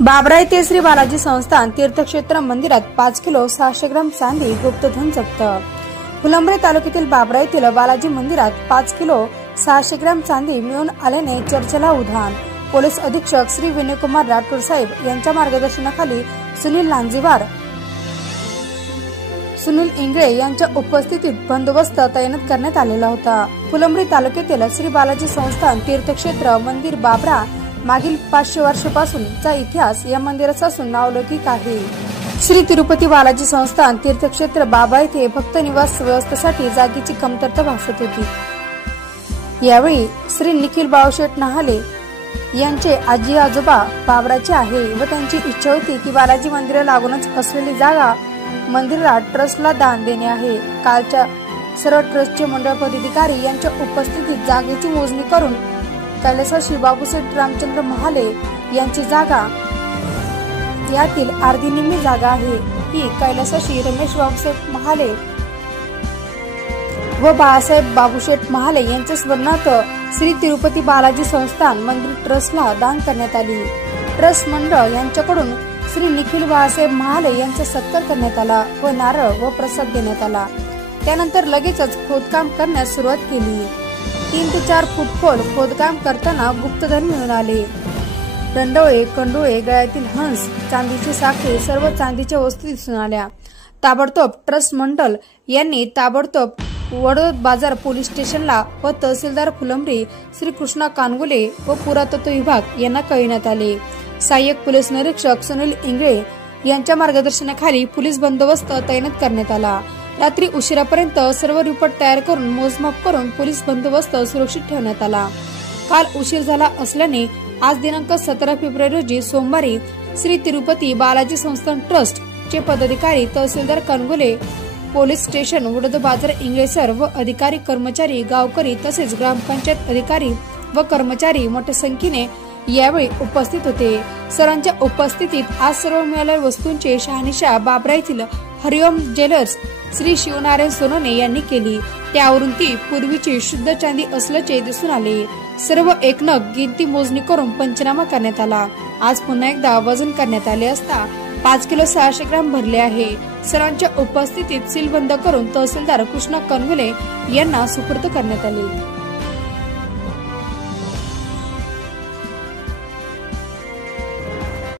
बाबरा येथे श्री बालाजी संस्थान तीर्थक्षेत्र मंदिरात 5 किलो 600 ग्राम चांदी गुप्तधन जप्त। फुलंब्री तालुक्यातील बाबरा येथील बालाजी मंदिरात 5 किलो 600 ग्राम चांदी मिळून आल्याने चर्चेला उधाण। पोलीस अधीक्षक श्री विनयकुमार राठोड साहेब यांच्या मार्गदर्शनाखाली सुनील लांजीवार, सुनील इंगळे यांच्या उपस्थितीत बंदोबस्त तैनात करण्यात आलेला होता। फुलंब्री तालुक्यातील श्री बालाजी संस्थान तीर्थक्षेत्र मंदिर बाबरा मागील 500 वर्षांपासूनचा इतिहास या मंदिराचा असून नावलौकिक आहे। श्री तिरुपती बालाजी संस्थान तीर्थक्षेत्र बाबा येथे भक्त निवास व्यवस्थेसाठी जागेची कमतरता भासत होती। यावेळी श्री निखिल बाळशेठ नहाले यांचे आजी आजोबा बाबराचे आहे व त्यांची इच्छा होती की बालाजी मंदिरा लागूनच असलेली जागा मंदिराला ट्रस्टला दान देणे आहे। कालच्या सर्व ट्रस्टचे मंडळ पदाधिकारी यांच्या उपस्थितीत जागेची मोजणी करून कैलासाशी बाबूसेठ रामचंद्र महाले यांची जागा यातील अर्धी निम्मी जागा आहे। ही कैलासाशी रमेश बाबूसेठ महाले व बाळासाहेब बाबूशेठ महाले यांच्या स्मरणार्थ श्री तिरुपती बालाजी संस्थान मंदिर ट्रस्टला दान करण्यात आली। ट्रस्ट मंडळ यांच्याकडून श्री निखिल बाळासाहेब महाले यांचा सत्कार करण्यात आला व नारळ व प्रसाद देण्यात आला। त्यानंतर लगेचच खोदकाम करण्यास सुरुवात केली। 3 ते 4 फूट खोल खोदकाम करताना गुप्तधन मिळून आले। दंडोळे, कंडोळे, गळ्यातील हंस, चांदीची साखळी सर्व चांदीच्या वस्तू दिसून आल्या। ताबडतोब ट्रस्ट मंडळ यांनी ताबडतोब वडोद बाजार पोलीस स्टेशनला व तहसीलदार फुलंब्री श्री कृष्णा कानगुले व पुरातत्व विभाग यांना कळविण्यात आले। सहाय्यक पोलीस निरीक्षक सुनील इंगळे यांच्या मार्गदर्शनाखाली पोलीस बंदोबस्त तैनात करण्यात आला। रात्री उशिरापर्यंत सर्व रिपोर्ट तयार करून मोजमाप करून पोलीस बंदोबस्त सुरक्षित ठेवण्यात आला। काल उशीर झाला असल्याने आज दिनांक 17 फेब्रुवारी रोजी सोमवारी श्री तिरुपती बालाजी संस्थान ट्रस्ट चे पदाधिकारी, तहसीलदार कानगुले, पोलीस स्टेशन वडोद बाजार इंगळेसर व अधिकारी कर्मचारी, गावकरी तसेच ग्रामपंचायत अधिकारी व कर्मचारी मोठ्या संख्येने यावेळी उपस्थित होते। सरांच्या उपस्थितीत आज सर्व मिळालेल्या वस्तूंची शहानिशा बाबरा येथील हरिओम ज्वेलर्स श्री शिवनारायण सोनोने यांनी केली। त्यावरून ती पूर्वीची शुद्ध चांदी असल्याचे दिसून आले। सर्व एक नग गिनती मोजणी करून पंचनामा करण्यात आला। आज पुन्हा एकदा वजन करण्यात आले असता 5 किलो 600 ग्राम भरले आहे। सरांच्या उपस्थितीत सील बंद करून तहसीलदार कृष्णा कानगुले यांना सुपूर्द करण्यात आले।